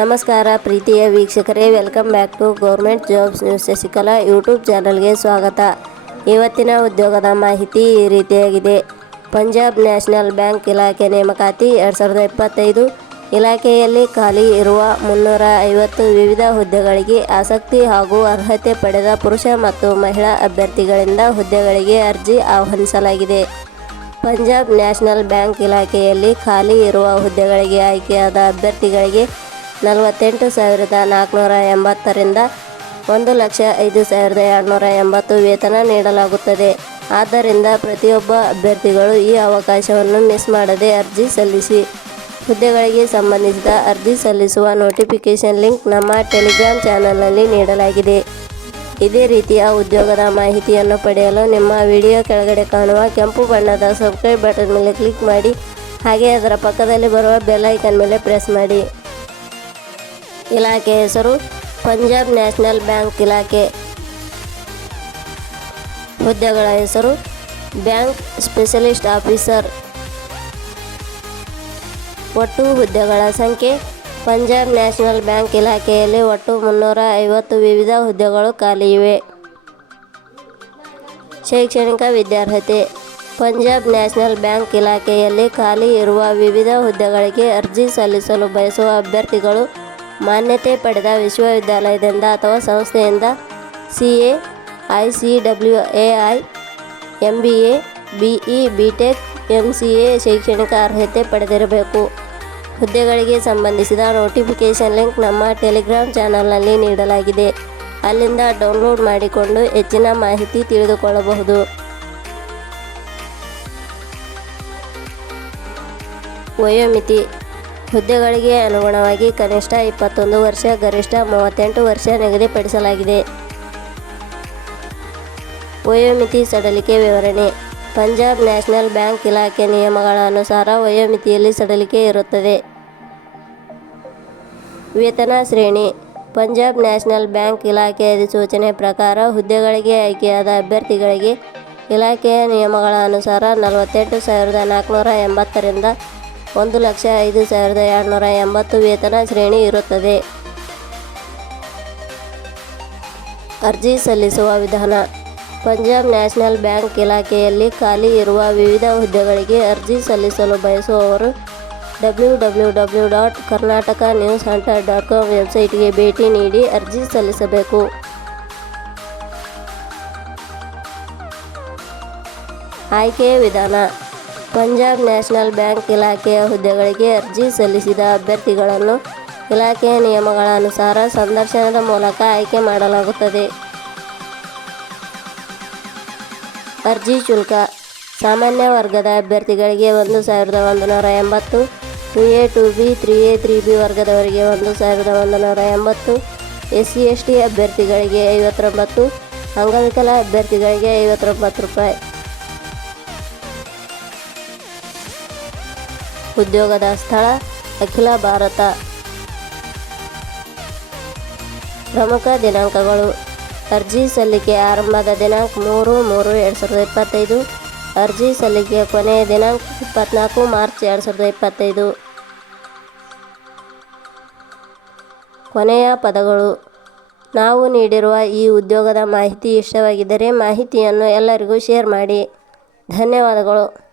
ನಮಸ್ಕಾರ ಪ್ರೀತಿಯ ವೀಕ್ಷಕರೇ, welcome back to government jobs news Shashikala YouTube ಚಾನಲ್ಗೆ ಸ್ವಾಗತ. ಇವತ್ತಿನ ಉದ್ಯೋಗದ ಮಾಹಿತಿ ಈ ರೀತಿಯಾಗಿದೆ. ಪಂಜಾಬ್ ನ್ಯಾಷನಲ್ ಬ್ಯಾಂಕ್ ಇಲಾಖೆ ನೇಮಕಾತಿ ಎರಡು ಸಾವಿರದ ಇಪ್ಪತ್ತೈದು ಇಲಾಖೆಯಲ್ಲಿ ಖಾಲಿ ಇರುವ ಮುನ್ನೂರ ಐವತ್ತು ವಿವಿಧ ಹುದ್ದೆಗಳಿಗೆ ಆಸಕ್ತಿ ಹಾಗೂ ಅರ್ಹತೆ ಪಡೆದ ಪುರುಷ ಮತ್ತು ಮಹಿಳಾ ಅಭ್ಯರ್ಥಿಗಳಿಂದ ಹುದ್ದೆಗಳಿಗೆ ಅರ್ಜಿ ಆಹ್ವಾನಿಸಲಾಗಿದೆ. ಪಂಜಾಬ್ ನ್ಯಾಷನಲ್ ಬ್ಯಾಂಕ್ ಇಲಾಖೆಯಲ್ಲಿ ಖಾಲಿ ಇರುವ ಹುದ್ದೆಗಳಿಗೆ ಆಯ್ಕೆಯಾದ ಅಭ್ಯರ್ಥಿಗಳಿಗೆ ನಲವತ್ತೆಂಟು ಸಾವಿರದ ನಾಲ್ಕುನೂರ ಎಂಬತ್ತರಿಂದ ಒಂದು ಲಕ್ಷ ಐದು ಸಾವಿರದ ಎರಡುನೂರ ಎಂಬತ್ತು ವೇತನ ನೀಡಲಾಗುತ್ತದೆ. ಆದ್ದರಿಂದ ಪ್ರತಿಯೊಬ್ಬ ಅಭ್ಯರ್ಥಿಗಳು ಈ ಅವಕಾಶವನ್ನು ಮಿಸ್ ಮಾಡದೆ ಅರ್ಜಿ ಸಲ್ಲಿಸಿ. ಹುದ್ದೆಗಳಿಗೆ ಸಂಬಂಧಿಸಿದ ಅರ್ಜಿ ಸಲ್ಲಿಸುವ ನೋಟಿಫಿಕೇಷನ್ ಲಿಂಕ್ ನಮ್ಮ ಟೆಲಿಗ್ರಾಮ್ ಚಾನಲ್ನಲ್ಲಿ ನೀಡಲಾಗಿದೆ. ಇದೇ ರೀತಿಯ ಉದ್ಯೋಗದ ಮಾಹಿತಿಯನ್ನು ಪಡೆಯಲು ನಿಮ್ಮ ವಿಡಿಯೋ ಕೆಳಗಡೆ ಕಾಣುವ ಕೆಂಪು ಬಣ್ಣದ ಸಬ್ಸ್ಕ್ರೈಬ್ ಬಟನ್ ಮೇಲೆ ಕ್ಲಿಕ್ ಮಾಡಿ, ಹಾಗೆ ಅದರ ಪಕ್ಕದಲ್ಲಿ ಬರುವ ಬೆಲ್ ಐಕನ್ ಮೇಲೆ ಪ್ರೆಸ್ ಮಾಡಿ. ಇಲಾಖೆ ಹೆಸರು ಪಂಜಾಬ್ ನ್ಯಾಷನಲ್ ಬ್ಯಾಂಕ್ ಇಲಾಖೆ. ಹುದ್ದೆಗಳ ಹೆಸರು ಬ್ಯಾಂಕ್ ಸ್ಪೆಷಲಿಸ್ಟ್ ಆಫೀಸರ್. ಒಟ್ಟು ಹುದ್ದೆಗಳ ಸಂಖ್ಯೆ ಪಂಜಾಬ್ ನ್ಯಾಷನಲ್ ಬ್ಯಾಂಕ್ ಇಲಾಖೆಯಲ್ಲಿ ಒಟ್ಟು ಮುನ್ನೂರ ಐವತ್ತು ವಿವಿಧ ಹುದ್ದೆಗಳು ಖಾಲಿ ಇವೆ. ಶೈಕ್ಷಣಿಕ ವಿದ್ಯಾರ್ಹತೆ ಪಂಜಾಬ್ ನ್ಯಾಷನಲ್ ಬ್ಯಾಂಕ್ ಇಲಾಖೆಯಲ್ಲಿ ಖಾಲಿ ಇರುವ ವಿವಿಧ ಹುದ್ದೆಗಳಿಗೆ ಅರ್ಜಿ ಸಲ್ಲಿಸಲು ಬಯಸುವ ಅಭ್ಯರ್ಥಿಗಳು ಮಾನ್ಯತೆ ಪಡೆದ ವಿಶ್ವವಿದ್ಯಾಲಯದಿಂದ ಅಥವಾ ಸಂಸ್ಥೆಯಿಂದ C A I C W A I M B A B E B tech M C A ಶೈಕ್ಷಣಿಕ ಅರ್ಹತೆ ಪಡೆದಿರಬೇಕು. ಹುದ್ದೆಗಳಿಗೆ ಸಂಬಂಧಿಸಿದ ನೋಟಿಫಿಕೇಷನ್ ಲಿಂಕ್ ನಮ್ಮ ಟೆಲಿಗ್ರಾಮ್ ಚಾನಲ್ನಲ್ಲಿ ನೀಡಲಾಗಿದೆ. ಅಲ್ಲಿಂದ ಡೌನ್ಲೋಡ್ ಮಾಡಿಕೊಂಡು ಹೆಚ್ಚಿನ ಮಾಹಿತಿ ತಿಳಿದುಕೊಳ್ಳಬಹುದು. ವಯೋಮಿತಿ ಹುದ್ದೆಗಳಿಗೆ ಅನುಗುಣವಾಗಿ ಕನಿಷ್ಠ ಇಪ್ಪತ್ತೊಂದು ವರ್ಷ, ಗರಿಷ್ಠ ಮೂವತ್ತೆಂಟು ವರ್ಷ ನಿಗದಿಪಡಿಸಲಾಗಿದೆ. ವಯೋಮಿತಿ ಸಡಲಿಕೆ ವಿವರಣೆ. ಪಂಜಾಬ್ ನ್ಯಾಷನಲ್ ಬ್ಯಾಂಕ್ ಇಲಾಖೆ ನಿಯಮಗಳ ಅನುಸಾರ ವಯೋಮಿತಿಯಲ್ಲಿ ಸಡಲಿಕೆ ಇರುತ್ತದೆ. ವೇತನ ಶ್ರೇಣಿ. ಪಂಜಾಬ್ ನ್ಯಾಷನಲ್ ಬ್ಯಾಂಕ್ ಇಲಾಖೆ ಅಧಿಸೂಚನೆ ಪ್ರಕಾರ ಹುದ್ದೆಗಳಿಗೆ ಆಯ್ಕೆಯಾದ ಅಭ್ಯರ್ಥಿಗಳಿಗೆ ಇಲಾಖೆಯ ನಿಯಮಗಳ ಅನುಸಾರ ನಲವತ್ತೆಂಟು ಸಾವಿರದ ನಾಲ್ಕುನೂರ ಎಂಬತ್ತರಿಂದ ಒಂದು ಲಕ್ಷ ಐದು ಸಾವಿರದ ಎರಡುನೂರ ಎಂಬತ್ತು ವೇತನ ಶ್ರೇಣಿ ಇರುತ್ತದೆ. ಅರ್ಜಿ ಸಲ್ಲಿಸುವ ವಿಧಾನ. ಪಂಜಾಬ್ ನ್ಯಾಷನಲ್ ಬ್ಯಾಂಕ್ ಇಲಾಖೆಯಲ್ಲಿ ಖಾಲಿ ಇರುವ ವಿವಿಧ ಹುದ್ದೆಗಳಿಗೆ ಅರ್ಜಿ ಸಲ್ಲಿಸಲು ಬಯಸುವವರು W W W dot Karnataka news hunter dot com ವೆಬ್ಸೈಟ್ಗೆ ಭೇಟಿ ನೀಡಿ ಅರ್ಜಿ ಸಲ್ಲಿಸಬೇಕು. ಆಯ್ಕೆಯ ವಿಧಾನ. ಪಂಜಾಬ್ ನ್ಯಾಷನಲ್ ಬ್ಯಾಂಕ್ ಇಲಾಖೆಯ ಹುದ್ದೆಗಳಿಗೆ ಅರ್ಜಿ ಸಲ್ಲಿಸಿದ ಅಭ್ಯರ್ಥಿಗಳನ್ನು ಇಲಾಖೆಯ ನಿಯಮಗಳ ಅನುಸಾರ ಸಂದರ್ಶನದ ಮೂಲಕ ಆಯ್ಕೆ ಮಾಡಲಾಗುತ್ತದೆ. ಅರ್ಜಿ ಶುಲ್ಕ. ಸಾಮಾನ್ಯ ವರ್ಗದ ಅಭ್ಯರ್ಥಿಗಳಿಗೆ ಒಂದು ಸಾವಿರದ ಒಂದು ನೂರ ಎಂಬತ್ತು, two A, two B, three A, three B ವರ್ಗದವರಿಗೆ ಒಂದು ಸಾವಿರದ ಒಂದು ನೂರ ಎಂಬತ್ತು ಎಸ್ ಸಿ ಎಸ್ ಟಿ ಅಭ್ಯರ್ಥಿಗಳಿಗೆ ಐವತ್ತೊಂಬತ್ತು, ಅಂಗವಿಕಲ ಅಭ್ಯರ್ಥಿಗಳಿಗೆ ಐವತ್ತೊಂಬತ್ತು ರೂಪಾಯಿ. ಉದ್ಯೋಗದ ಸ್ಥಳ ಅಖಿಲ ಭಾರತ. ಪ್ರಮುಖ ದಿನಾಂಕಗಳು. ಅರ್ಜಿ ಸಲ್ಲಿಕೆ ಆರಂಭದ ದಿನಾಂಕ ಮೂರು ಮೂರು ಎರಡು ಸಾವಿರದ ಇಪ್ಪತ್ತೈದು. ಅರ್ಜಿ ಸಲ್ಲಿಕೆಯ ಕೊನೆಯ ದಿನಾಂಕ ಇಪ್ಪತ್ನಾಲ್ಕು ಮಾರ್ಚ್ ಎರಡು ಸಾವಿರದ ಇಪ್ಪತ್ತೈದು. ಕೊನೆಯ ಪದಗಳು. ನಾವು ನೀಡಿರುವ ಈ ಉದ್ಯೋಗದ ಮಾಹಿತಿ ಇಷ್ಟವಾಗಿದ್ದರೆ ಮಾಹಿತಿಯನ್ನು ಎಲ್ಲರಿಗೂ ಶೇರ್ ಮಾಡಿ. ಧನ್ಯವಾದಗಳು.